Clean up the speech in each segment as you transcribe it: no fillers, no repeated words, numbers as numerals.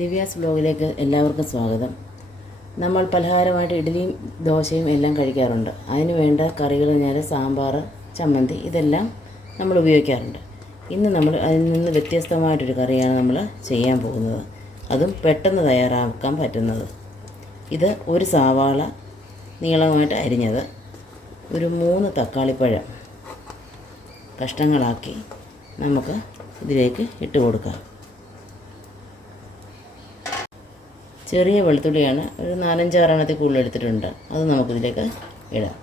ദിവ്യാസ് വ്ലോഗിലേക്ക് എല്ലാവർക്കും സ്വാഗതം. നമ്മൾ പലഹാരമായിട്ട് ഇഡ്ഡലിയും ദോശയും എല്ലാം കഴിക്കാറുണ്ട്. അതിന് വേണ്ട കറികൾ സാമ്പാർ, ചമ്മന്തി ഇതെല്ലാം നമ്മൾ ഉപയോഗിക്കാറുണ്ട്. ഇന്ന് നമ്മൾ അതിൽ നിന്ന് വ്യത്യസ്തമായിട്ടൊരു കറിയാണ് നമ്മൾ ചെയ്യാൻ പോകുന്നത്. അതും പെട്ടെന്ന് തയ്യാറാക്കാൻ പറ്റുന്നത്. ഇത് ഒരു സവാള നീളമായിട്ട് അരിഞ്ഞത്, ഒരു 3 തക്കാളിപ്പഴം കഷ്ണങ്ങളാക്കി നമുക്ക് ഇതിലേക്ക് ഇട്ട് കൊടുക്കാം. ചെറിയ വെളുത്തുള്ളിയാണ്, ഒരു 4-5 എണ്ണത്തിൽ കൂടുതൽ എടുത്തിട്ടുണ്ട്. അത് നമുക്കിതിലേക്ക് ഇടാം.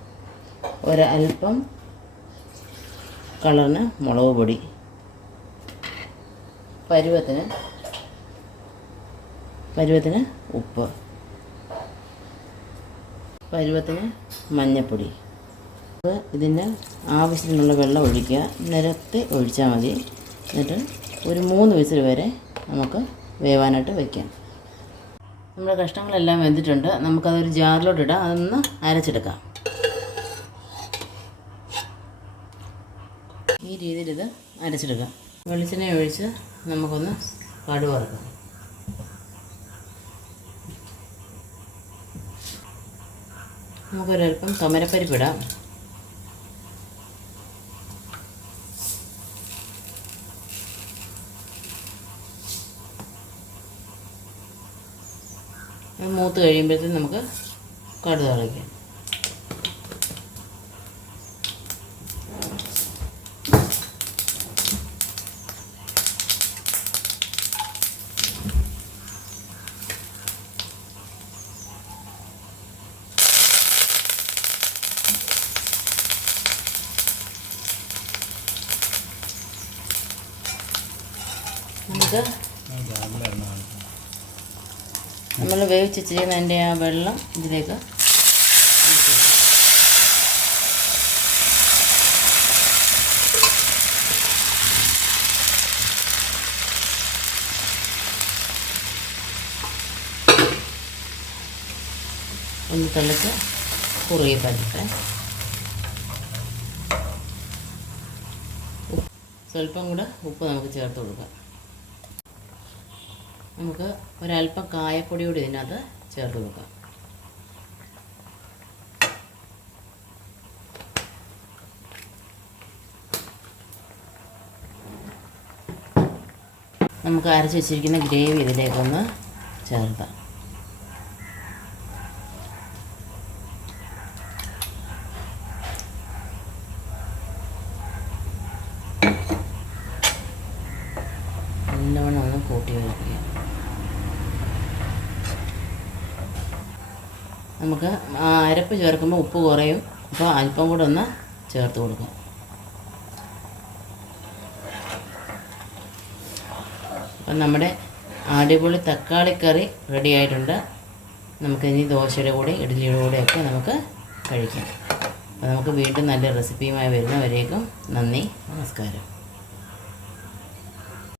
ഒരല്പം കളറിന് മുളക് പൊടി, പരുവത്തിന് ഉപ്പ്, പരുവത്തിന് മഞ്ഞൾപ്പൊടി. ഇതിന് ആവശ്യത്തിനുള്ള വെള്ളം ഒഴിക്കുക. നിരത്തി ഒഴിച്ചാൽ മതി. എന്നിട്ട് ഒരു 3 വിസിൽ വരെ നമുക്ക് വേവാനായിട്ട് വയ്ക്കാം. നമ്മുടെ കഷ്ണങ്ങളെല്ലാം വെന്തിട്ടുണ്ട്. നമുക്കതൊരു ജാറിലോട്ടിടാം. അതൊന്ന് അരച്ചെടുക്കാം. ഈ രീതിയിൽ ഇത് അരച്ചെടുക്കാം. വെളിച്ചെണ്ണ ഒഴിച്ച് നമുക്കൊന്ന് കടുക് വറുക്കാം. നമുക്കൊരൽപ്പം തുവരപ്പരിപ്പിടാം. മൂത്ത് കഴിയുമ്പോഴത്തേക്കും നമുക്ക് കടുക് തളിക്കാം. നമുക്ക് നമ്മൾ വേവിച്ച് ചെയ്യുന്നതിൻ്റെ ആ വെള്ളം ഇതിലേക്ക് ഒന്ന് തിളച്ച് കുറുകി പറ്റട്ടെ. സ്വല്പം കൂടെ ഉപ്പ് നമുക്ക് ചേർത്ത് കൊടുക്കാം. നമുക്ക് ഒരല്പം കായപ്പൊടി കൂടി ഇതിനകത്ത് ചേർത്ത് കൊടുക്കാം. നമുക്ക് അരച്ച് വെച്ചിരിക്കുന്ന ഗ്രേവി ഇതിലേക്കൊന്ന് ചേർക്കാം. നല്ലവണ്ണം ഒന്ന് കൂട്ടി വയ്ക്കുക. നമുക്ക് അരപ്പ് ചേർക്കുമ്പോൾ ഉപ്പ് കുറയും. അപ്പോൾ അല്പം കൂടെ ഒന്ന് ചേർത്ത് കൊടുക്കാം. അപ്പം നമ്മുടെ അടിപൊളി തക്കാളിക്കറി റെഡി ആയിട്ടുണ്ട്. നമുക്കിനി ദോശയുടെ കൂടെ ഇഡ്ഡലിയുടെ കൂടെയൊക്കെ നമുക്ക് കഴിക്കാം. അപ്പോൾ നമുക്ക് വീണ്ടും നല്ല റെസിപ്പിയുമായി വരുന്നവരേക്കും നന്ദി, നമസ്കാരം.